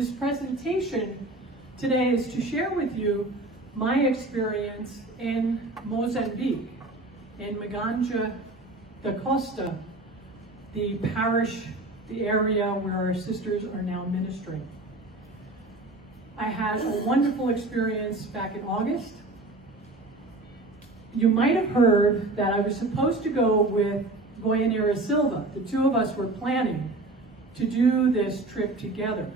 This presentation today is to share with you my experience in Mozambique, in Maganja da Costa, the parish, the area where our sisters are now ministering. I had a wonderful experience back in August. You might have heard that I was supposed to go with Goianira Silva. The two of us were planning to do this trip together.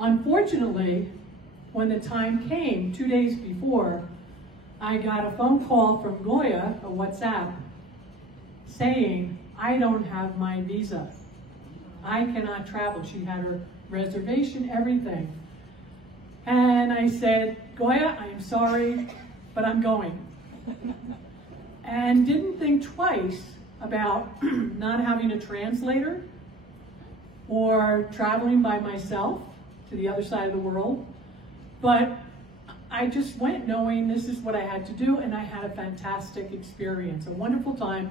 Unfortunately, when the time came, 2 days before, I got a phone call from Goya, a WhatsApp, saying, I don't have my visa. I cannot travel. She had her reservation, everything. And I said, Goya, I'm sorry, but I'm going. And didn't think twice about not having a translator or traveling by myself to the other side of the world. But I just went knowing this is what I had to do, and I had a fantastic experience, a wonderful time.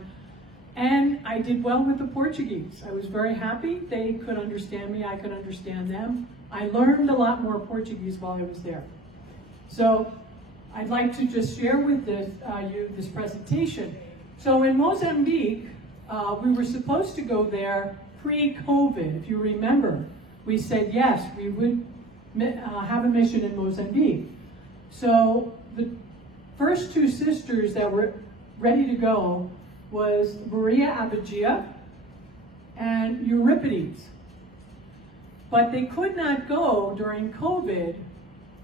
And I did well with the Portuguese. I was very happy. They could understand me, I could understand them. I learned a lot more Portuguese while I was there. So I'd like to just share with you this presentation. So in Mozambique, we were supposed to go there pre-COVID. If you remember, we said yes, we would have a mission in Mozambique. So the first two sisters that were ready to go was Maria Abagia and Euripides. But they could not go during COVID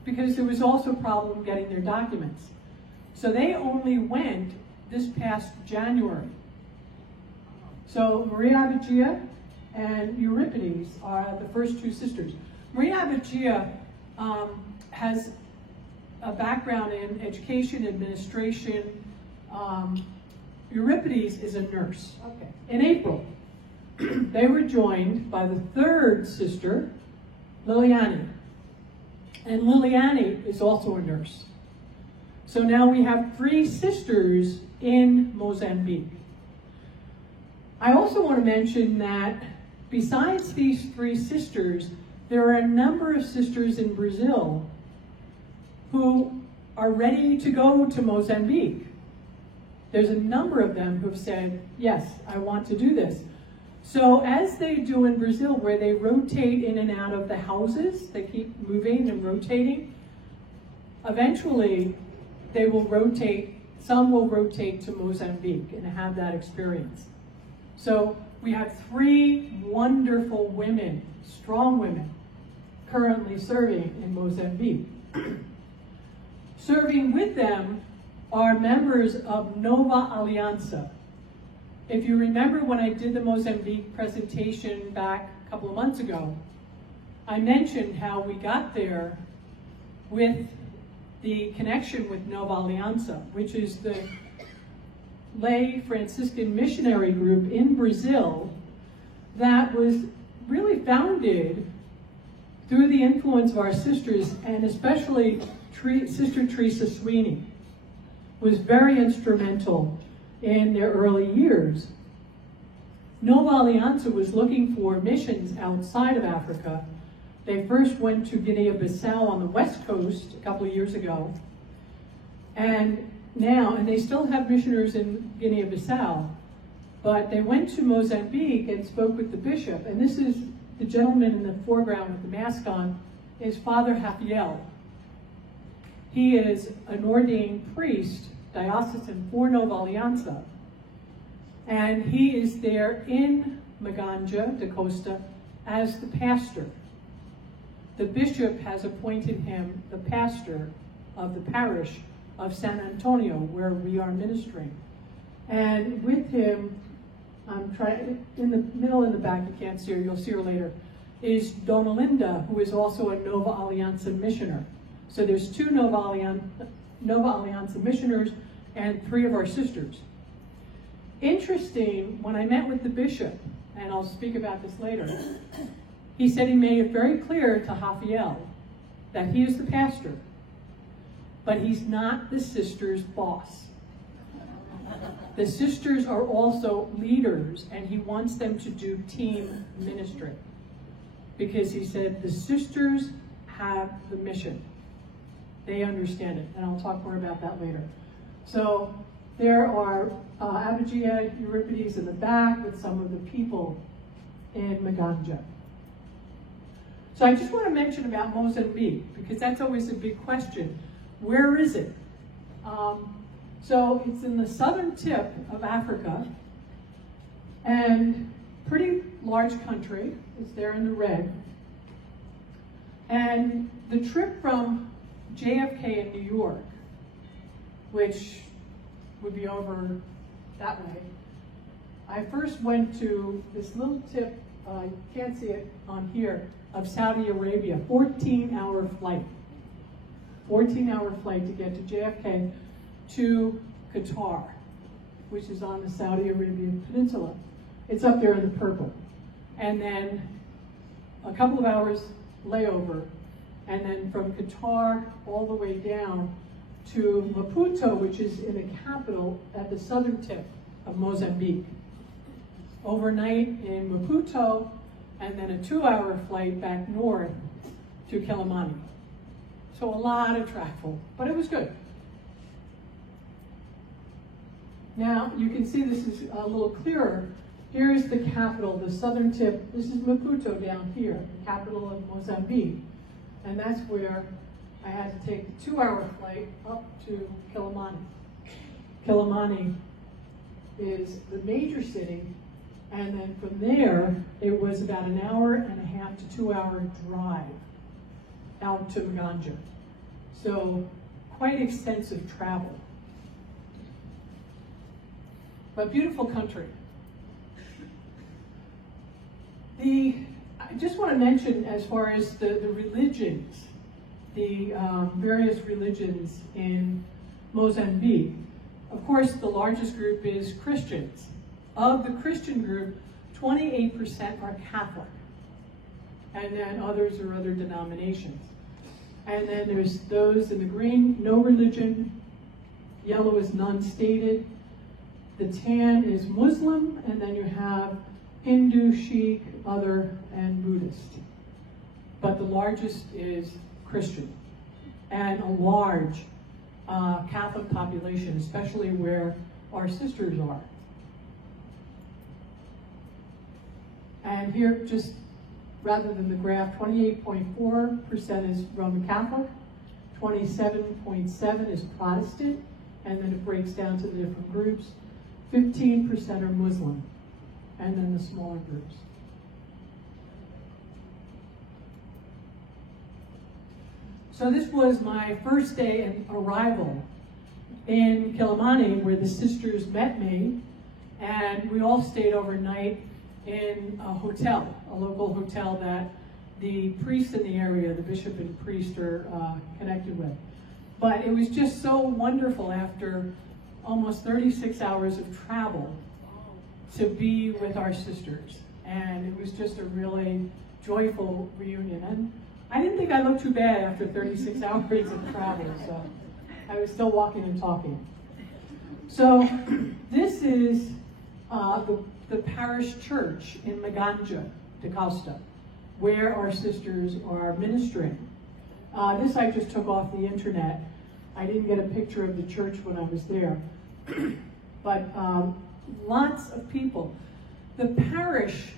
because there was also a problem getting their documents. So they only went this past January. So Maria Abagia and Euripides are the first two sisters. Maria Abagia has a background in education, administration. Euripides is a nurse. Okay. In April, they were joined by the third sister, Liliani. And Liliani is also a nurse. So now we have 3 sisters in Mozambique. I also want to mention that besides these 3 sisters, there are a number of sisters in Brazil who are ready to go to Mozambique. There's a number of them who've said, yes, I want to do this. So as they do in Brazil, where they rotate in and out of the houses, they keep moving and rotating, eventually they will rotate, some will rotate to Mozambique and have that experience. So we have 3 wonderful women, strong women, currently serving in Mozambique. Serving with them are members of Nova Aliança. If you remember when I did the Mozambique presentation back a couple of months ago, I mentioned how we got there with the connection with Nova Aliança, which is the lay Franciscan missionary group in Brazil that was really founded through the influence of our sisters, and especially Sister Teresa Sweeney was very instrumental in their early years. Nova Aliança was looking for missions outside of Africa. They first went to Guinea-Bissau on the west coast a couple of years ago, and they still have missioners in Guinea-Bissau, but they went to Mozambique and spoke with the bishop, and this is the gentleman in the foreground with the mask on, is Father Rafael. He is an ordained priest, diocesan for Nova Aliança, and he is there in Maganja da Costa as the pastor. The bishop has appointed him the pastor of the parish of San Antonio, where we are ministering. And with him, I'm trying, in the middle in the back, you can't see her, you'll see her later, is Dona Linda, who is also a Nova Aliança missioner. So there's 2 Nova Aliança missioners and 3 of our sisters. Interesting, when I met with the bishop, and I'll speak about this later, he said he made it very clear to Rafael that he is the pastor, but he's not the sisters' boss. The sisters are also leaders, and he wants them to do team ministry. because he said the sisters have the mission. They understand it, and I'll talk more about that later. So there are Abijah, Euripides in the back with some of the people in Maganja. So I just want to mention about Mozambique, because that's always a big question. Where is it? So it's in the southern tip of Africa, and pretty large country. It's there in the red. And the trip from JFK in New York, which would be over that way, I first went to this little tip, you can't see it on here, of Saudi Arabia, 14-hour flight. 14-hour flight to get to JFK to Qatar, which is on the Saudi Arabian Peninsula. It's up there in the purple. And then a couple of hours layover, and then from Qatar all the way down to Maputo, which is in the capital at the southern tip of Mozambique. Overnight in Maputo, and then a 2-hour flight back north to Quelimane. So a lot of travel, but it was good. Now, you can see this is a little clearer. Here is the capital, the southern tip. This is Maputo down here, the capital of Mozambique. And that's where I had to take the 2-hour flight up to Quelimane. Quelimane is the major city, and then from there, it was about an 1.5 to 2-hour drive out to Maganja. So quite extensive travel. But beautiful country. I just want to mention, as far as the religions, the various religions in Mozambique. Of course, the largest group is Christians. Of the Christian group, 28% are Catholic. And then others are other denominations. And then there's those in the green, no religion. Yellow is non-stated. The tan is Muslim, and then you have Hindu, Sikh, other, and Buddhist. But the largest is Christian, and a large Catholic population, especially where our sisters are. And here, just rather than the graph, 28.4% is Roman Catholic, 27.7% is Protestant, and then it breaks down to the different groups. 15% are Muslim, and then the smaller groups. So this was my first day of arrival in Quelimane, where the sisters met me, and we all stayed overnight in a hotel, a local hotel that the priest in the area, the bishop and priest, are connected with. But it was just so wonderful after almost 36 hours of travel to be with our sisters. And it was just a really joyful reunion. And I didn't think I looked too bad after 36 hours of travel, so I was still walking and talking. So this is the parish church in Maganja de Costa, where our sisters are ministering. This I just took off the internet. I didn't get a picture of the church when I was there. But lots of people. The parish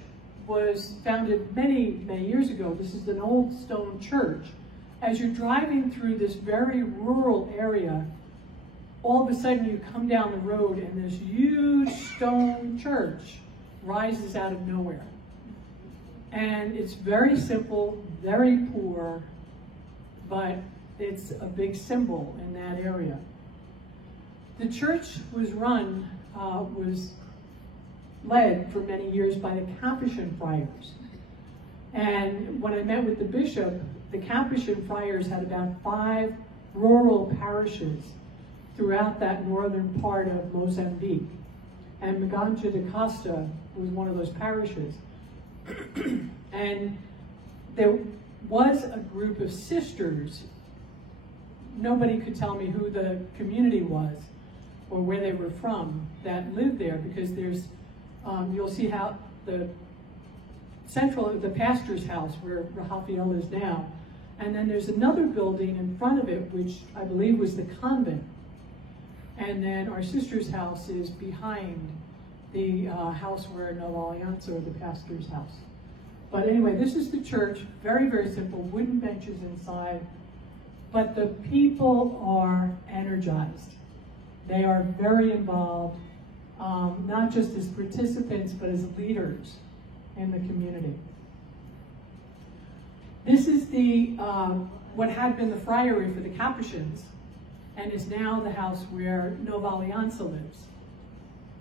was founded many, many years ago. This is an old stone church. As you're driving through this very rural area, all of a sudden you come down the road and this huge stone church rises out of nowhere. And it's very simple, very poor, but it's a big symbol in that area. The church was led for many years by the Capuchin friars. And when I met with the bishop, the Capuchin friars had about 5 rural parishes throughout that northern part of Mozambique. And Maganja de Costa was one of those parishes. And there was a group of sisters. Nobody could tell me who the community was or where they were from that lived there, because there's, you'll see how the the pastor's house where Raphael is now. And then there's another building in front of it, which I believe was the convent. And then our sister's house is behind the house where Nova Alianza, or the pastor's house. But anyway, this is the church, very, very simple, wooden benches inside. But the people are energized. They are very involved, not just as participants, but as leaders in the community. This is the what had been the friary for the Capuchins, and is now the house where Nova Alianza lives.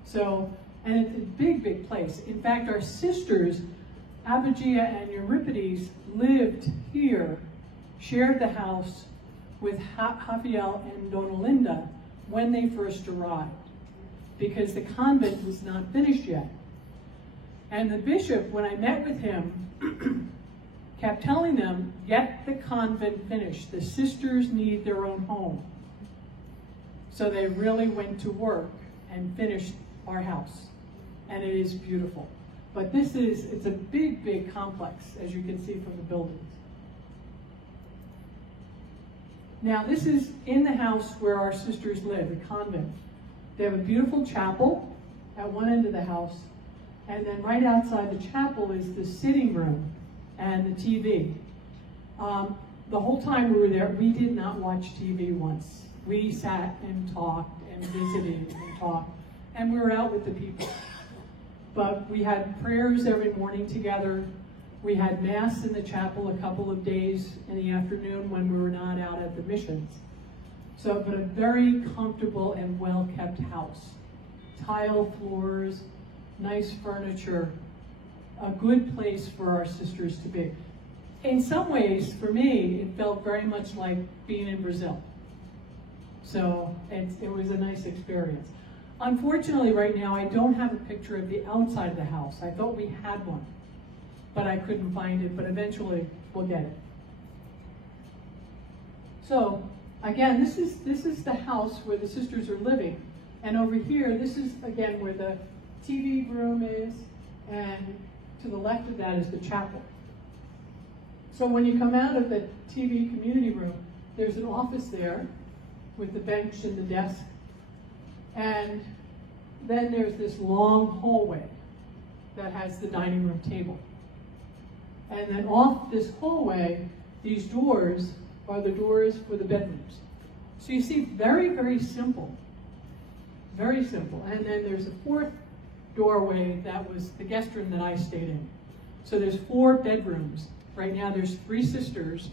So, and it's a big, big place. In fact, our sisters, Abigia and Euripides, lived here, shared the house with Raphael and Dona Linda when they first arrived, because the convent was not finished yet. And the bishop, when I met with him, kept telling them, get the convent finished. The sisters need their own home. So they really went to work and finished our house. And it is beautiful. But it's a big, big complex, as you can see from the buildings. Now, this is in the house where our sisters live, the convent. They have a beautiful chapel at one end of the house, and then right outside the chapel is the sitting room and the TV. The whole time we were there, we did not watch TV once. We sat and talked and visited and talked, and we were out with the people. But we had prayers every morning together. We had Mass in the chapel a couple of days in the afternoon when we were not out at the missions. So, but a very comfortable and well-kept house. Tile floors, nice furniture, a good place for our sisters to be. In some ways, for me, it felt very much like being in Brazil. So it was a nice experience. Unfortunately, right now, I don't have a picture of the outside of the house. I thought we had one, but I couldn't find it, but eventually we'll get it. So again, this is the house where the sisters are living. And over here, this is, again, where the TV room is, and to the left of that is the chapel. So when you come out of the TV community room, there's an office there with the bench and the desk. And then there's this long hallway that has the dining room table. And then off this hallway, these doors are the doors for the bedrooms. So you see, very, very simple. Very simple. And then there's a fourth doorway that was the guest room that I stayed in. So there's 4 bedrooms. Right now there's 3 sisters.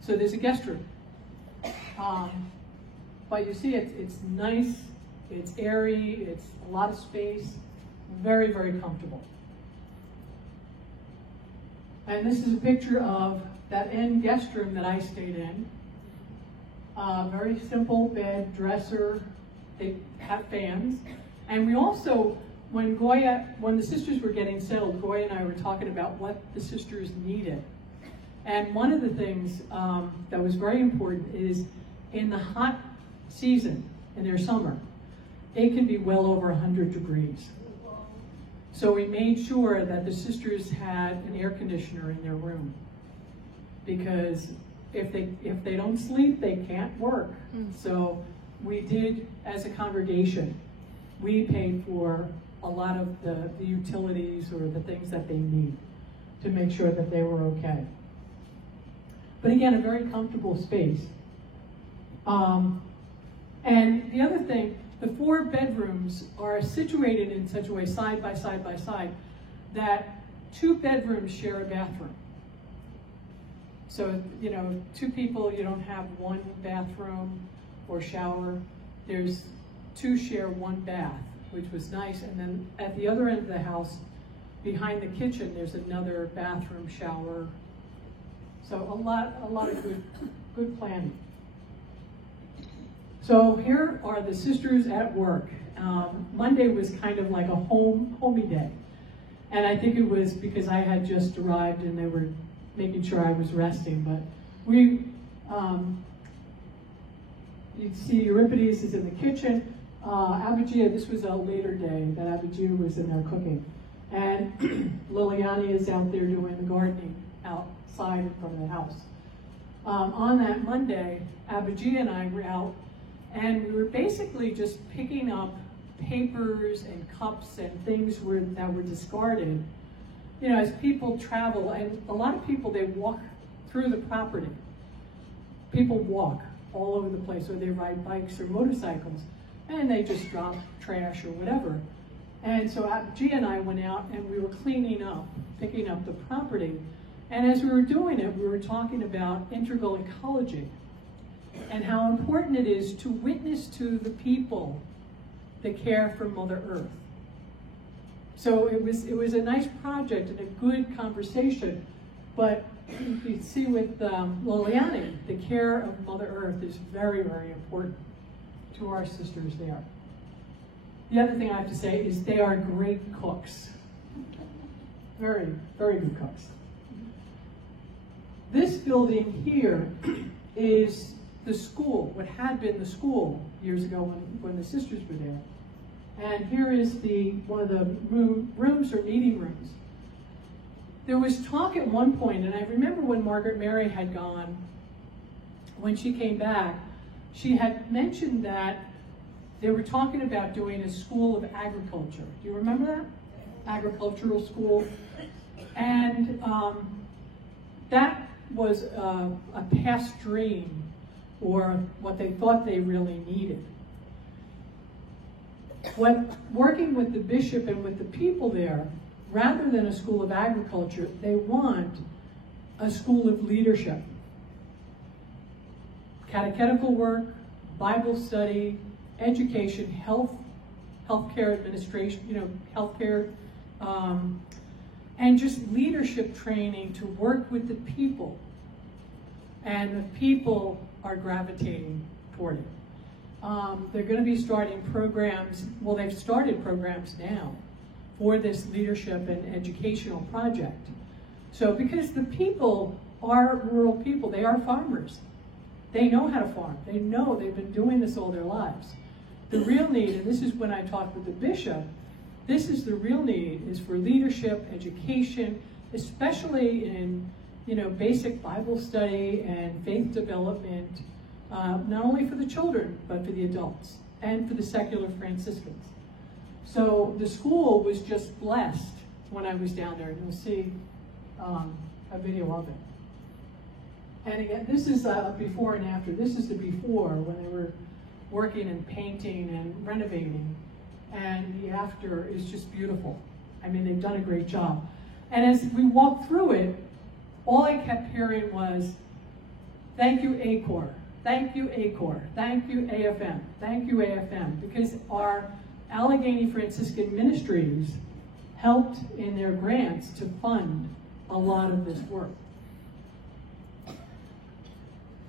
So there's a guest room. But you see, it's nice, it's airy, it's a lot of space, very, very comfortable. And this is a picture of that end guest room that I stayed in. Very simple bed, dresser, they have fans. And we also, when the sisters were getting settled, Goya and I were talking about what the sisters needed. And one of the things that was very important is in the hot season, in their summer, it can be well over 100 degrees. So we made sure that the sisters had an air conditioner in their room, because if they don't sleep, they can't work. So we did, as a congregation, we paid for a lot of the utilities or the things that they need to make sure that they were okay. But again, a very comfortable space. And the other thing, the 4 bedrooms are situated in such a way, side by side by side, that 2 bedrooms share a bathroom. So, 2 people, you don't have 1 bathroom or shower. There's 2 share 1 bath, which was nice. And then at the other end of the house, behind the kitchen, there's another bathroom, shower. So a lot of good planning. So here are the sisters at work. Monday was kind of like a homey day. And I think it was because I had just arrived and they were making sure I was resting. But you'd see Euripides is in the kitchen. Abigia, this was a later day that Abigia was in there cooking. And Liliani is out there doing the gardening outside in front of the house. On that Monday, Abhijit and I were out, and we were basically just picking up papers and cups and things that were discarded. You know, as people travel, and a lot of people, they walk through the property. People walk all over the place, or they ride bikes or motorcycles, and they just drop trash or whatever. And so Abhijit and I went out and we were cleaning up, picking up the property. And as we were doing it, we were talking about integral ecology and how important it is to witness to the people that care for Mother Earth. So it was a nice project and a good conversation, but you can see with Liliani, the care of Mother Earth is very, very important to our sisters there. The other thing I have to say is they are great cooks. Very, very good cooks. This building here is the school, what had been the school years ago when the sisters were there. And here is one of the rooms or meeting rooms. There was talk at one point, and I remember when Margaret Mary had gone, when she came back, she had mentioned that they were talking about doing a school of agriculture. Do you remember that? Agricultural school. And that was a past dream, or what they thought they really needed. When working with the bishop and with the people there, rather than a school of agriculture, they want a school of leadership. Catechetical work, Bible study, education, healthcare administration, healthcare, and just leadership training to work with the people. And the people are gravitating toward it. They're going to be starting programs, well, they've started programs now for this leadership and educational project. So, because the people are rural people, they are farmers. They know how to farm. They know they've been doing this all their lives. The real need, and this is when I talked with the bishop, this is the real need, is for leadership, education, especially in, basic Bible study and faith development, not only for the children, but for the adults and for the secular Franciscans. So the school was just blessed when I was down there. You'll see a video of it. And again, this is before and after. This is the before, when they were working and painting and renovating. And the after is just beautiful. I mean, they've done a great job. And as we walked through it, all I kept hearing was, thank you, ACOR. Thank you, ACOR. Thank you, AFM. Thank you, AFM. Because our Allegheny Franciscan Ministries helped in their grants to fund a lot of this work.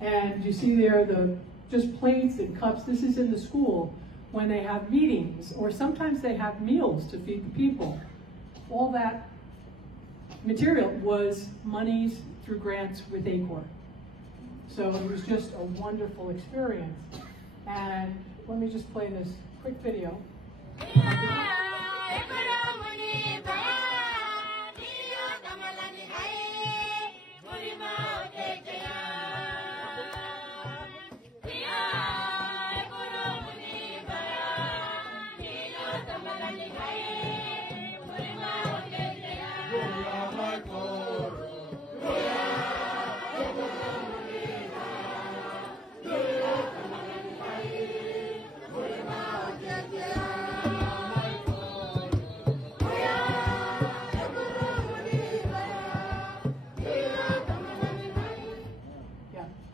And you see there just plates and cups. This is in the school when they have meetings, or sometimes they have meals to feed the people. All that material was monies through grants with ACOR. So it was just a wonderful experience. And let me just play this quick video.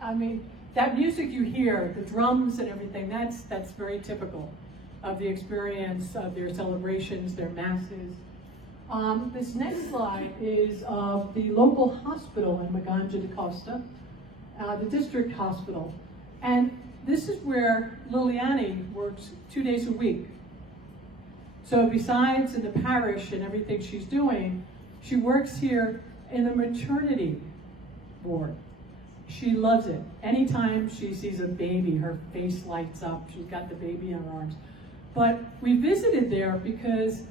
I mean, that music you hear, the drums and everything, that's very typical of the experience of their celebrations, their masses. This next slide is of the local hospital in Maganja de Costa, the district hospital. And this is where Liliani works 2 days a week. So besides in the parish and everything she's doing, she works here in the maternity ward. She loves it. Anytime she sees a baby, her face lights up. She's got the baby in her arms. But we visited there because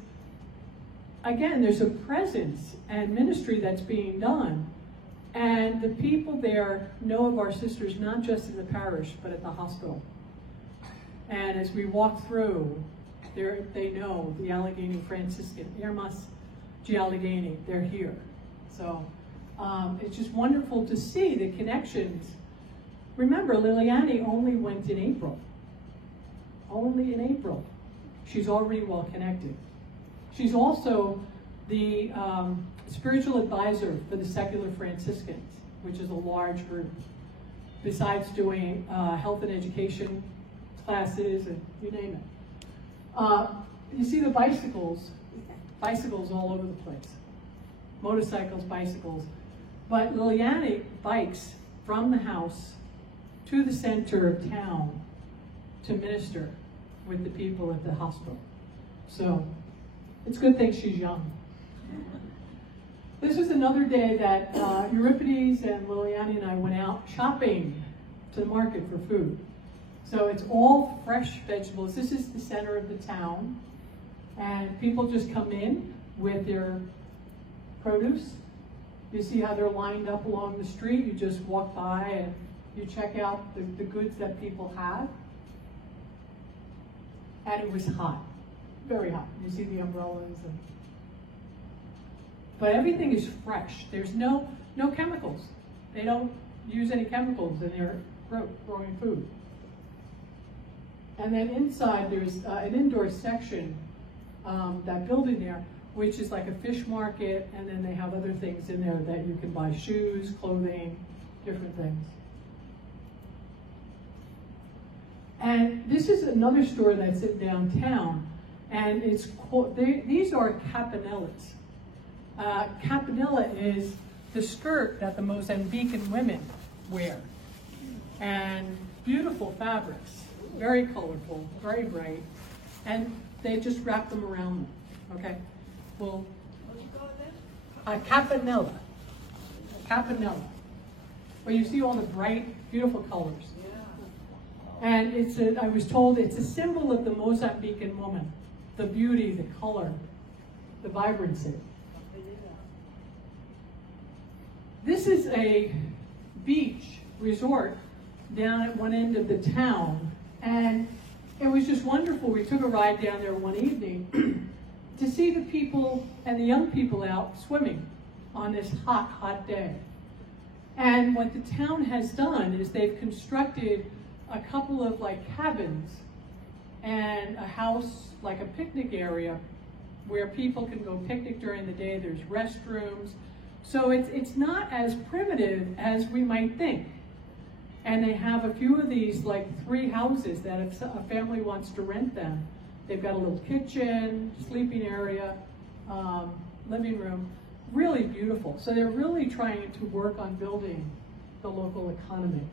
again, there's a presence and ministry that's being done. And the people there know of our sisters, not just in the parish, but at the hospital. And as we walk through, they know the Allegheny Franciscan, Irmas de Allegheny, they're here. So it's just wonderful to see the connections. Remember, Liliani only went in April. Only in April. She's already well connected. She's also the spiritual advisor for the Secular Franciscans, which is a large group, besides doing health and education classes and you name it. You see the bicycles all over the place. Motorcycles, bicycles. But Liliani bikes from the house to the center of town to minister with the people at the hospital. So it's a good thing she's young. This was another day that Euripides and Liliani and I went out shopping to the market for food. So it's all fresh vegetables. This is the center of the town. And people just come in with their produce. You see how they're lined up along the street. You just walk by and you check out the goods that people have. And it was hot, very hot. You see the umbrellas. But everything is fresh. There's no chemicals. They don't use any chemicals in their growing food. And then inside there's an indoor section, that building there, which is like a fish market, and then they have other things in there that you can buy: shoes, clothing, different things. And this is another store that's in downtown, and it's called, these are campanellas. Campanella is the skirt that the Mozambican women wear, and beautiful fabrics, very colorful, very bright, and they just wrap them around them. Okay, well, campanella, campanella. Well, you see all the bright, beautiful colors. And I was told it's a symbol of the Mozambican woman, the beauty, the color, the vibrancy. This is a beach resort down at one end of the town, and it was just wonderful. We took a ride down there one evening to see the people and the young people out swimming on this hot, hot day. And what the town has done is they've constructed a couple of cabins and a house, like a picnic area where people can go picnic during the day. There's restrooms. So it's not as primitive as we might think. And they have a few of these, 3 houses that if a family wants to rent them, they've got a little kitchen, sleeping area, living room, really beautiful. So they're really trying to work on building the local economy.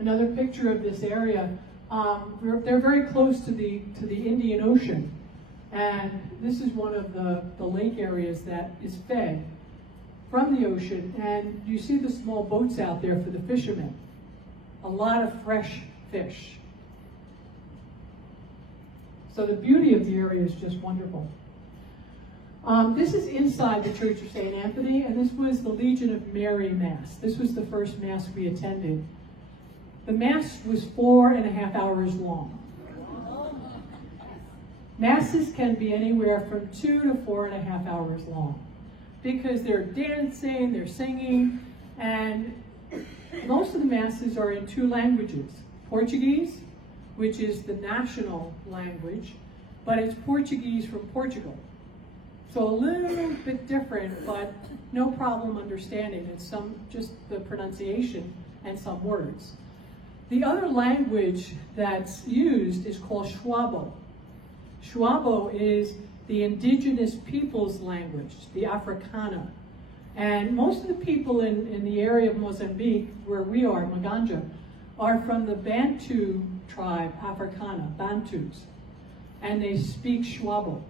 Another picture of this area, they're very close to the Indian Ocean. And this is one of the lake areas that is fed from the ocean. And you see the small boats out there for the fishermen. A lot of fresh fish. So the beauty of the area is just wonderful. This is inside the Church of St. Anthony, and this was the Legion of Mary Mass. This was the first Mass we attended. The Mass was 4.5 hours long. Masses can be anywhere from 2 to 4.5 hours long because they're dancing, they're singing, and most of the Masses are in 2 languages. Portuguese, which is the national language, but it's Portuguese from Portugal. So a little bit different, but no problem understanding. It's just the pronunciation and some words. The other language that's used is called Shwabo. Shwabo is the indigenous people's language, the Africana. And most of the people in the area of Mozambique, where we are, Maganja, are from the Bantu tribe, Africana, Bantus. And they speak Shwabo.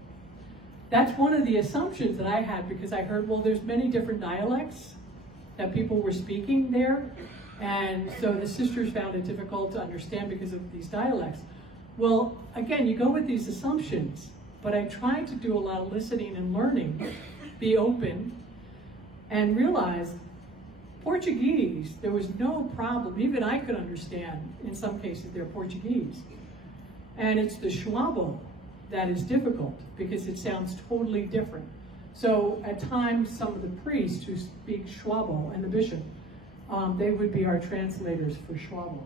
That's one of the assumptions that I had, because I heard, well, there's many different dialects that people were speaking there. And so the sisters found it difficult to understand because of these dialects. Well, again, you go with these assumptions, but I tried to do a lot of listening and learning, be open, and realize Portuguese, there was no problem. Even I could understand, in some cases, they're Portuguese. And it's the Schwabo that is difficult because it sounds totally different. So at times, some of the priests who speak Schwabo and the bishop, they would be our translators for Schwabo.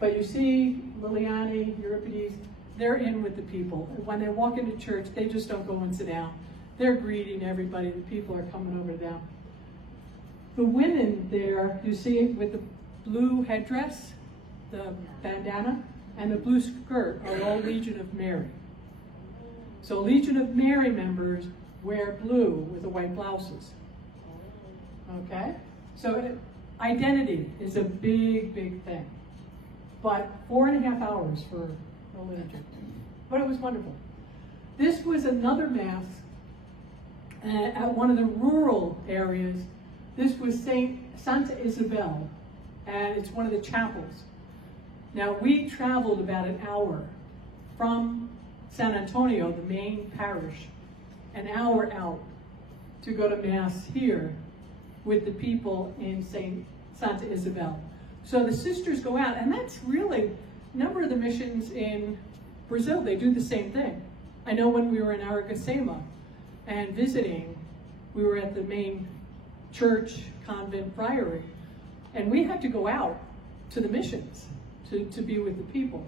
But you see, Liliane, Euripides, they're in with the people. And when they walk into church, they just don't go and sit down. They're greeting everybody. The people are coming over to them. The women there, you see with the blue headdress, the bandana, and the blue skirt are all Legion of Mary. So Legion of Mary members wear blue with the white blouses. Okay? So identity is a big, big thing. But 4.5 hours for the liturgy. But it was wonderful. This was another mass at one of the rural areas. This was Santa Isabel, and it's one of the chapels. Now, we traveled about an hour from San Antonio, the main parish, an hour out to go to Mass here with the people in Santa Isabel. So the sisters go out, and that's really, a number of the missions in Brazil, they do the same thing. I know when we were in Aracacema and visiting, we were at the main church, convent, priory, and we had to go out to the missions to be with the people.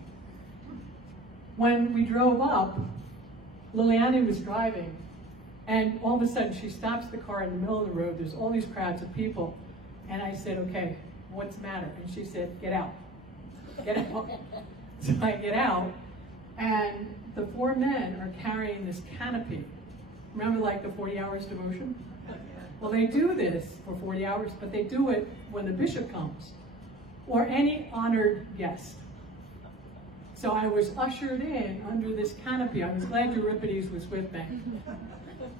When we drove up, Liliane was driving, and all of a sudden she stops the car in the middle of the road. There's all these crowds of people, and I said, okay, what's the matter? And she said, get out, get out. So I get out, and the 4 men are carrying this canopy. Remember like the 40 hours devotion? Well, they do this for 40 hours, but they do it when the bishop comes or any honored guest. So I was ushered in under this canopy. I was glad Euripides was with me.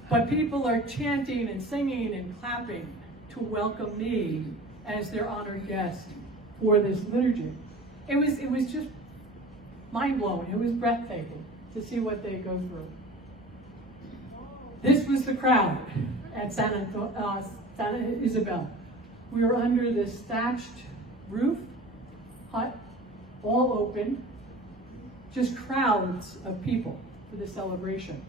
But people are chanting and singing and clapping to welcome me as their honored guest for this liturgy. It was just mind-blowing. It was breathtaking to see what they go through. This was the crowd at Santa Isabel. We were under this thatched roof, hut, all open, just crowds of people for the celebration.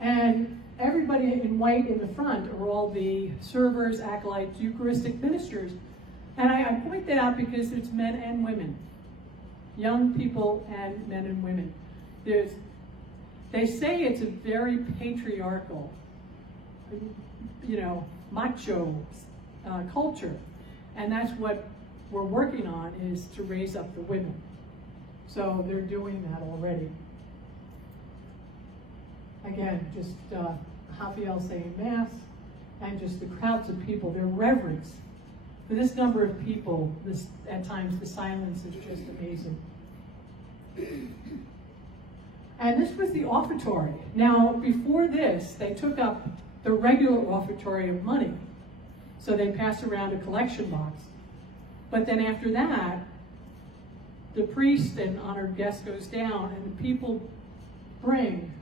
And everybody in white in the front are all the servers, acolytes, Eucharistic ministers. And I point that out because it's men and women, young people and men and women. They say it's a very patriarchal, macho culture. And that's what we're working on, is to raise up the women. So they're doing that already. Again, just Raphael saying Mass, and just the crowds of people, their reverence. For this number of people, at times the silence is just amazing. And this was the offertory. Now, before this, they took up the regular offertory of money. So they passed around a collection box. But then after that, the priest and honored guest goes down, and the people bring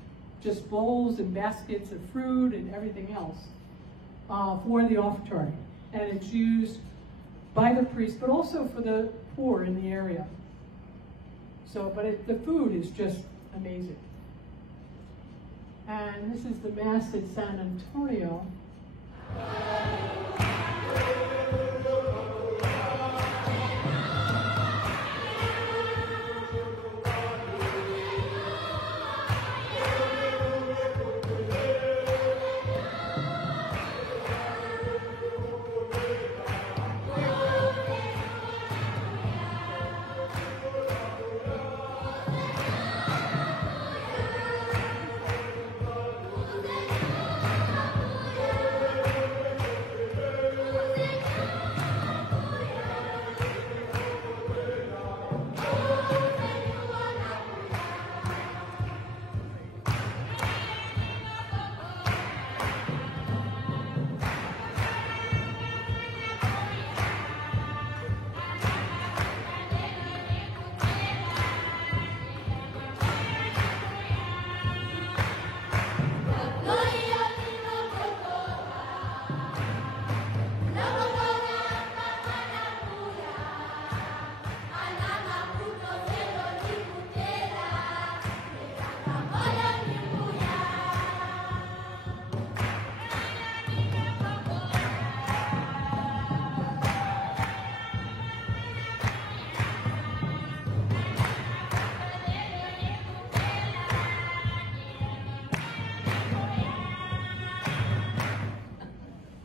just bowls and baskets of fruit and everything else for the offertory. And it's used by the priest, but also for the poor in the area. So, but the food is just amazing. And this is the Mass in San Antonio.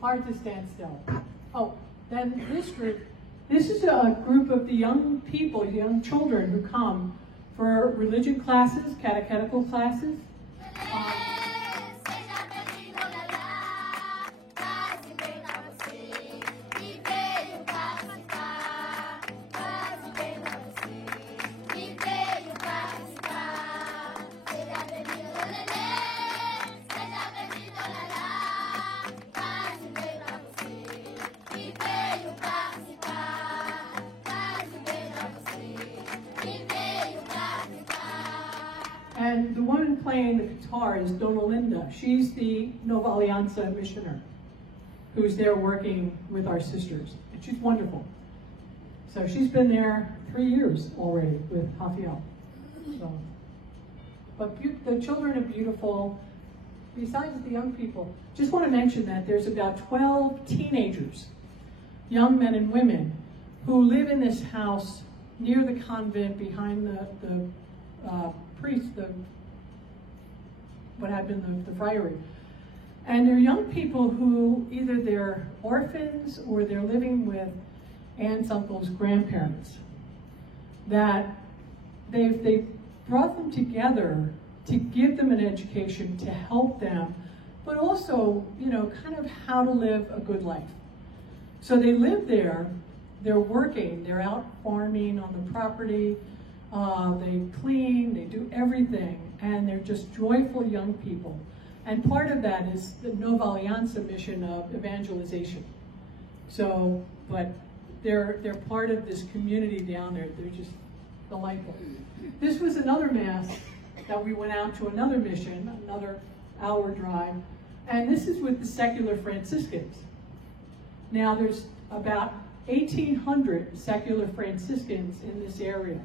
hard to stand still. Oh, then this group, this is a group of the young people, young children who come for religion classes, catechetical classes. And the woman playing the guitar is Dona Linda. She's the Nova Alianza missioner who's there working with our sisters. And she's wonderful. So she's been there 3 years already with Rafael. So, but the children are beautiful. Besides the young people, just want to mention that there's about 12 teenagers, young men and women, who live in this house near the convent behind the priest, what had been the friary. And they're young people who either they're orphans or they're living with aunts, uncles, grandparents. That they've brought them together to give them an education, to help them, but also, you know, kind of how to live a good life. So they live there, they're working, they're out farming on the property, they clean, they do everything, and they're just joyful young people. And part of that is the Nova Alianza mission of evangelization. So, but they're part of this community down there. They're just delightful. This was another mass that we went out to another mission, another hour drive, and this is with the secular Franciscans. Now there's about 1,800 secular Franciscans in this area.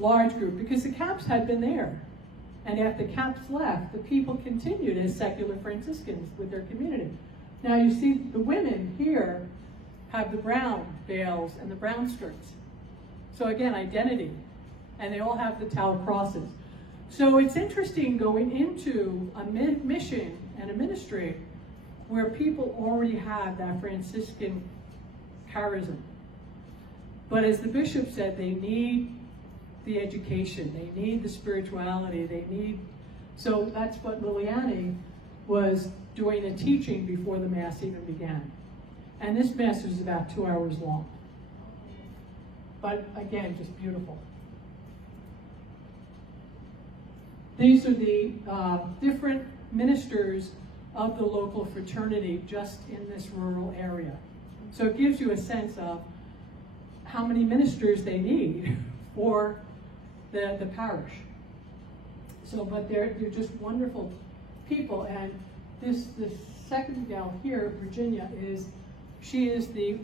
Large group, because the Caps had been there. And after the Caps left, the people continued as secular Franciscans with their community. Now you see the women here have the brown veils and the brown skirts. So again, identity. And they all have the Tau crosses. So it's interesting going into a mission and a ministry where people already have that Franciscan charism. But as the bishop said, they need the education, they need the spirituality, they need, so that's what Liliani was doing a teaching before the Mass even began. And this Mass was about 2 hours long. But again, just beautiful. These are the different ministers of the local fraternity just in this rural area. So it gives you a sense of how many ministers they need for the parish. So, but they're just wonderful people. And this second gal here, Virginia, she is the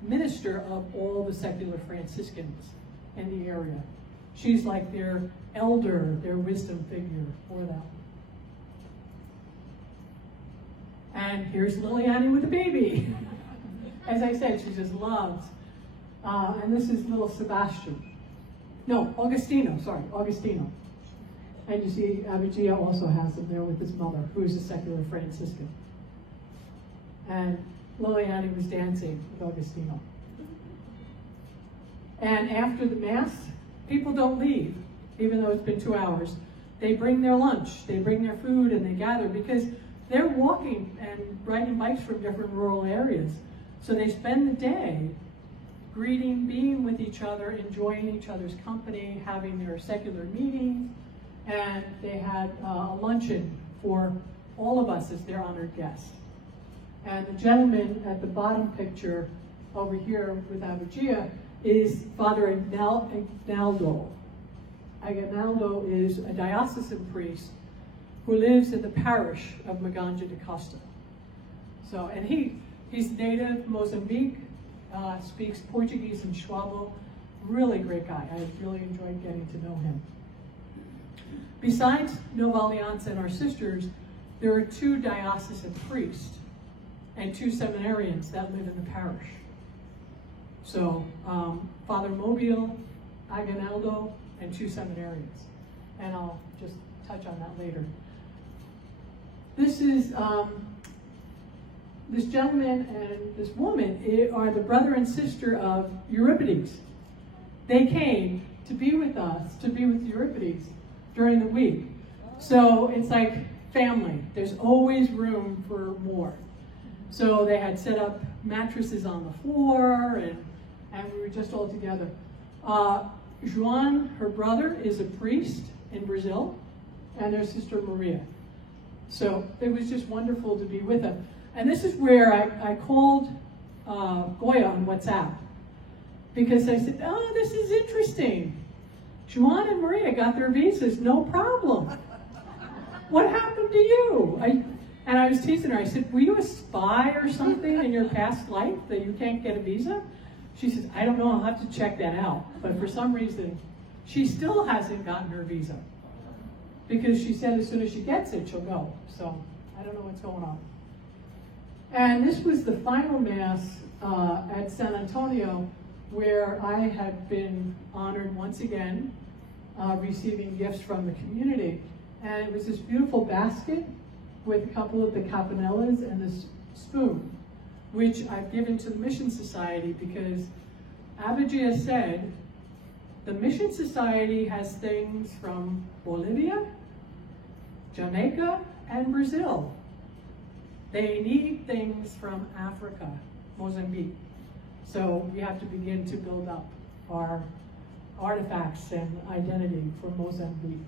minister of all the secular Franciscans in the area. She's like their elder, their wisdom figure for them. And here's Liliani with a baby. As I said, she just loves. And this is little Sebastian. No, Augustino, sorry, Augustino. And you see Abigia also has him there with his mother, who is a secular Franciscan. And Liliani was dancing with Augustino. And after the Mass, people don't leave, even though it's been 2 hours. They bring their lunch, they bring their food, and they gather because they're walking and riding bikes from different rural areas. So they spend the day greeting, being with each other, enjoying each other's company, having their secular meetings, and they had a luncheon for all of us as their honored guests. And the gentleman at the bottom picture over here with Abigia is Father Aguinaldo. Aguinaldo is a diocesan priest who lives in the parish of Maganja de Costa. So, and he's native Mozambique, speaks Portuguese and Schwabo. Really great guy. I really enjoyed getting to know him. Besides Nova Alianza and our sisters, there are 2 diocesan priests and 2 seminarians that live in the parish. So Father Mobile, Aguinaldo, and 2 seminarians. And I'll just touch on that later. This is this gentleman and this woman are the brother and sister of Euripides. They came to be with us, to be with Euripides during the week. So it's like family. There's always room for more. So they had set up mattresses on the floor, and we were just all together. João, her brother, is a priest in Brazil, and their sister Maria. So it was just wonderful to be with them. And this is where I called Goya on WhatsApp, because I said, oh, this is interesting. João and Maria got their visas, no problem. What happened to you? And I was teasing her. I said, were you a spy or something in your past life that you can't get a visa? She says, I don't know, I'll have to check that out. But for some reason, she still hasn't gotten her visa, because she said as soon as she gets it, she'll go. So I don't know what's going on. And this was the final Mass at San Antonio, where I had been honored once again, receiving gifts from the community. And it was this beautiful basket with a couple of the campanellas and this spoon, which I've given to the Mission Society, because Abagia said the Mission Society has things from Bolivia, Jamaica, and Brazil. They need things from Africa, Mozambique. So we have to begin to build up our artifacts and identity for Mozambique.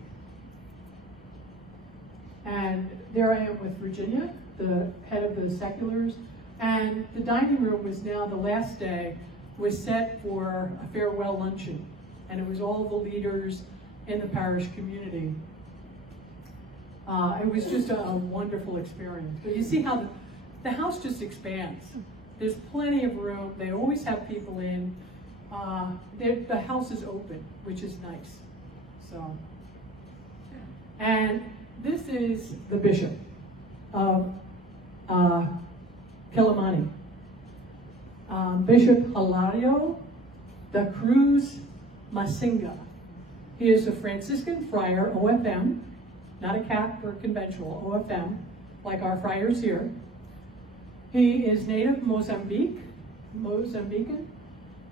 And there I am with Virginia, the head of the seculars, and the dining room was now, the last day, was set for a farewell luncheon. And it was all the leaders in the parish community. It was just a wonderful experience. But you see how the house just expands. There's plenty of room. They always have people in. The house is open, which is nice. So, and this is the bishop of Quelimane, Bishop Hilario da Cruz Masinga. He is a Franciscan friar, OFM, not a Catholic or conventual, OFM, like our friars here. He is native Mozambican.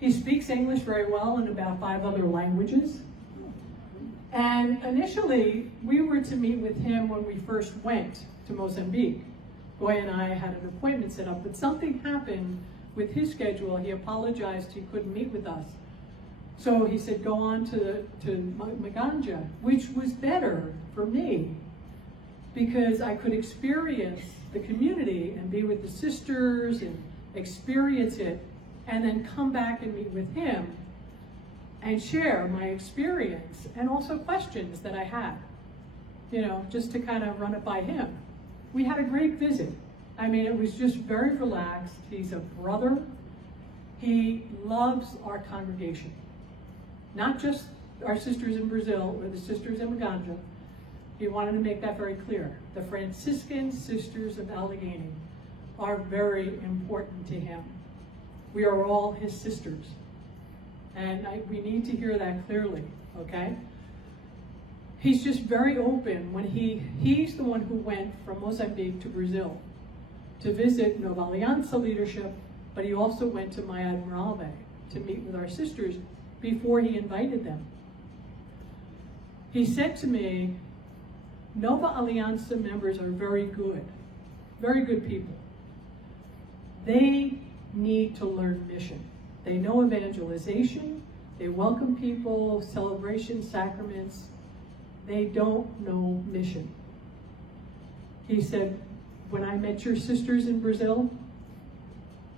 He speaks English very well and about 5 other languages. And initially, we were to meet with him when we first went to Mozambique. Goya and I had an appointment set up, but something happened with his schedule. He apologized he couldn't meet with us. So he said, go on to Maganja, which was better for me, because I could experience the community and be with the sisters and experience it, and then come back and meet with him and share my experience and also questions that I had, you know, just to kind of run it by him. We had a great visit. I mean, it was just very relaxed. He's a brother. He loves our congregation, not just our sisters in Brazil or the sisters in Maganja. He wanted to make that very clear. The Franciscan Sisters of Allegheny are very important to him. We are all his sisters. And we need to hear that clearly, okay? He's just very open. When he's the one who went from Mozambique to Brazil to visit Nova Aliança leadership, but he also went to Maya Admiralve to meet with our sisters before he invited them. He said to me, Nova Aliança members are very good people. They need to learn mission. They know evangelization, they welcome people, celebrations, sacraments. They don't know mission. He said, when I met your sisters in Brazil,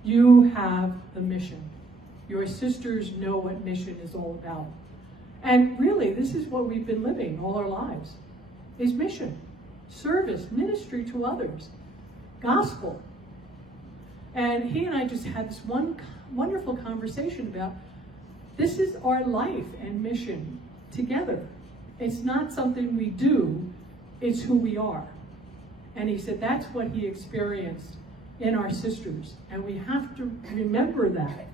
you have the mission. Your sisters know what mission is all about. And really, this is what we've been living all our lives, is mission, service, ministry to others, gospel. And he and I just had this one wonderful conversation about, this is our life and mission together. It's not something we do, it's who we are. And he said that's what he experienced in our sisters, and we have to remember that.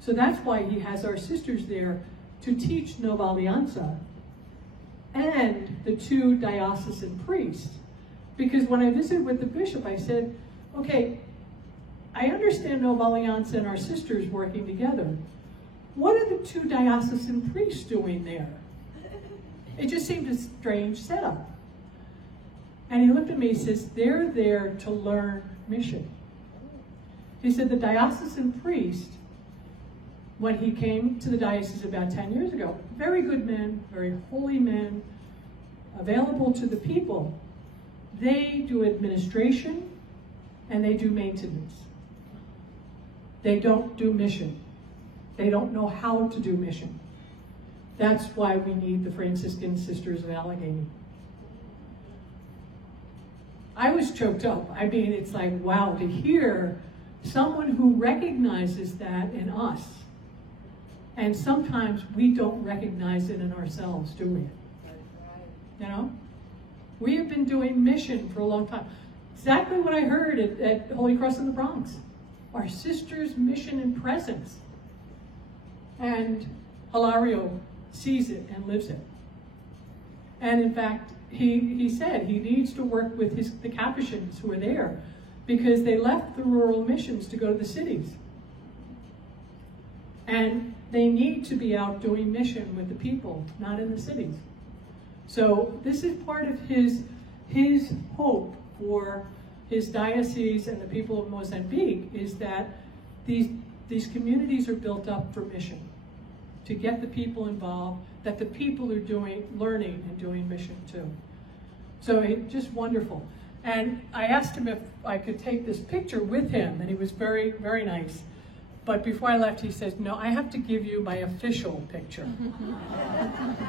So that's why he has our sisters there to teach Nova Aliança and the 2 diocesan priests. Because when I visited with the bishop, I said, okay, I understand Nova Alianza and our sisters working together. What are the two diocesan priests doing there? It just seemed a strange setup. And he looked at me and says, they're there to learn mission. He said the diocesan priest, when he came to the diocese about 10 years ago, very good men, very holy men, available to the people, they do administration and they do maintenance. They don't do mission. They don't know how to do mission. That's why we need the Franciscan Sisters of Allegheny. I was choked up. I mean, it's like, wow, to hear someone who recognizes that in us. And sometimes we don't recognize it in ourselves, do we? You know? We have been doing mission for a long time. Exactly what I heard at Holy Cross in the Bronx. Our sisters' mission and presence. And Hilario sees it and lives it. And in fact, he said he needs to work with the Capuchins who are there because they left the rural missions to go to the cities. And they need to be out doing mission with the people, not in the cities. So this is part of his hope for his diocese and the people of Mozambique, is that these communities are built up for mission, to get the people involved, that the people are learning and doing mission too. So it's just wonderful. And I asked him if I could take this picture with him, and he was very, very nice. But before I left, he says, no, I have to give you my official picture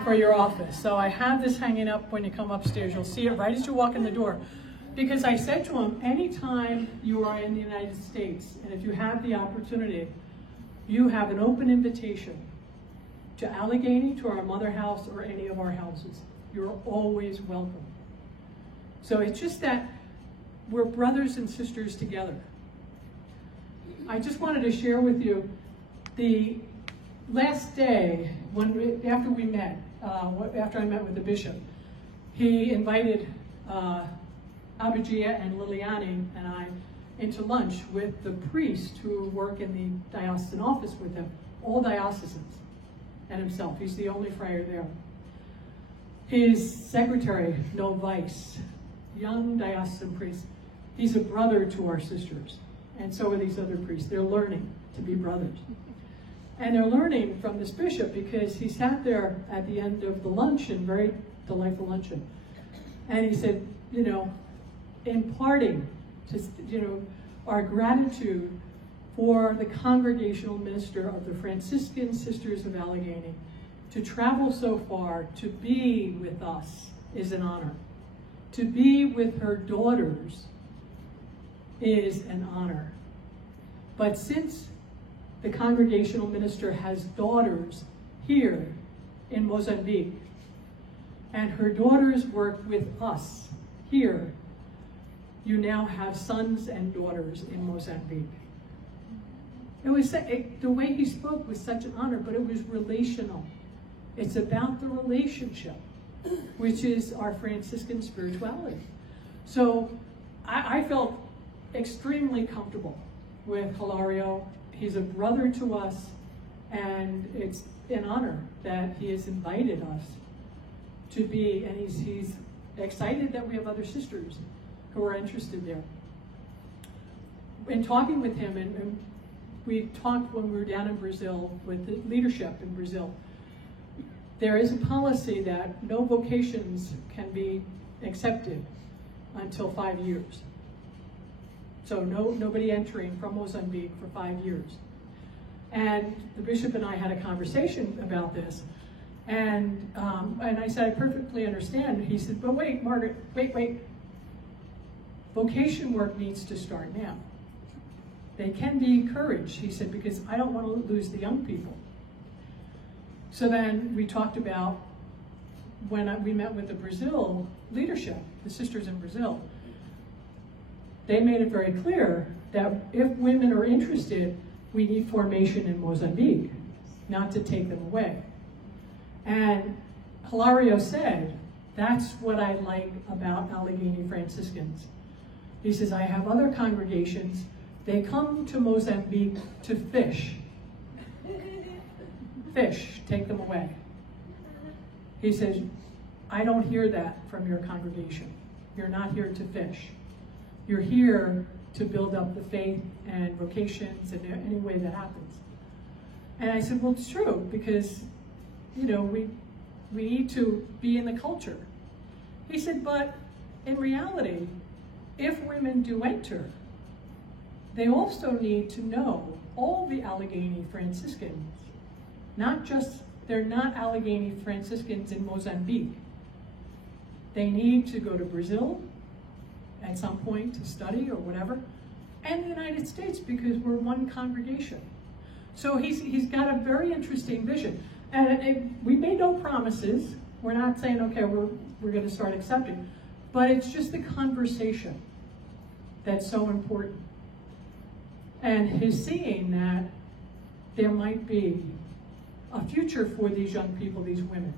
for your office. So I have this hanging up when you come upstairs. You'll see it right as you walk in the door. Because I said to him, anytime you are in the United States, and if you have the opportunity, you have an open invitation to Allegheny, to our mother house, or any of our houses. You're always welcome. So it's just that we're brothers and sisters together. I just wanted to share with you the last day after we met, after I met with the bishop. He invited Abigia and Liliani and I into lunch with the priests who work in the diocesan office with him, all diocesans, and himself. He's the only friar there. His secretary, No Weiss, young diocesan priest, he's a brother to our sisters. And so are these other priests. They're learning to be brothers. And they're learning from this bishop because he sat there at the end of the luncheon, very delightful luncheon. And he said, you know, imparting just, you know, our gratitude for the congregational minister of the Franciscan Sisters of Allegheny. To travel so far, to be with us is an honor. To be with her daughters is an honor. But since the congregational minister has daughters here in Mozambique, and her daughters work with us here, you now have sons and daughters in Mozambique. It was the way he spoke was such an honor, but it was relational. It's about the relationship, which is our Franciscan spirituality. So I felt extremely comfortable with Hilario. He's a brother to us, and it's an honor that he has invited us to be, and he's excited that we have other sisters who are interested there. In talking with him, and we talked when we were down in Brazil with the leadership in Brazil, there is a policy that no vocations can be accepted until 5 years. So nobody entering from Mozambique for 5 years. And the bishop and I had a conversation about this. And I said, I perfectly understand. He said, but wait, Margaret, wait. Vocation work needs to start now. They can be encouraged, he said, because I don't want to lose the young people. So then we talked about when we met with the Brazil leadership, the sisters in Brazil. They made it very clear that if women are interested, we need formation in Mozambique, not to take them away. And Hilario said, that's what I like about Allegheny Franciscans. He says, I have other congregations. They come to Mozambique to fish. Fish, take them away. He says, I don't hear that from your congregation. You're not here to fish. You're here to build up the faith and vocations in any way that happens. And I said, well, it's true, because, you know, we need to be in the culture. He said, but in reality, if women do enter, they also need to know all the Allegheny Franciscans, not just, they're not Allegheny Franciscans in Mozambique. They need to go to Brazil at some point to study or whatever, and the United States, because we're one congregation. So he's got a very interesting vision. And we made no promises. We're not saying, okay, we're going to start accepting. But it's just the conversation that's so important. And his seeing that there might be a future for these young people, these women.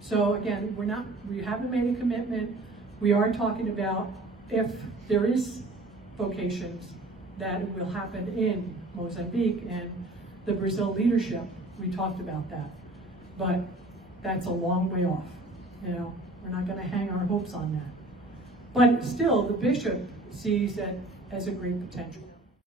So again, we haven't made a commitment. We are talking about if there is vocations that will happen in Mozambique and the Brazil leadership. We talked about that, but that's a long way off. You know, we're not going to hang our hopes on that. But still, the bishop sees that as a great potential.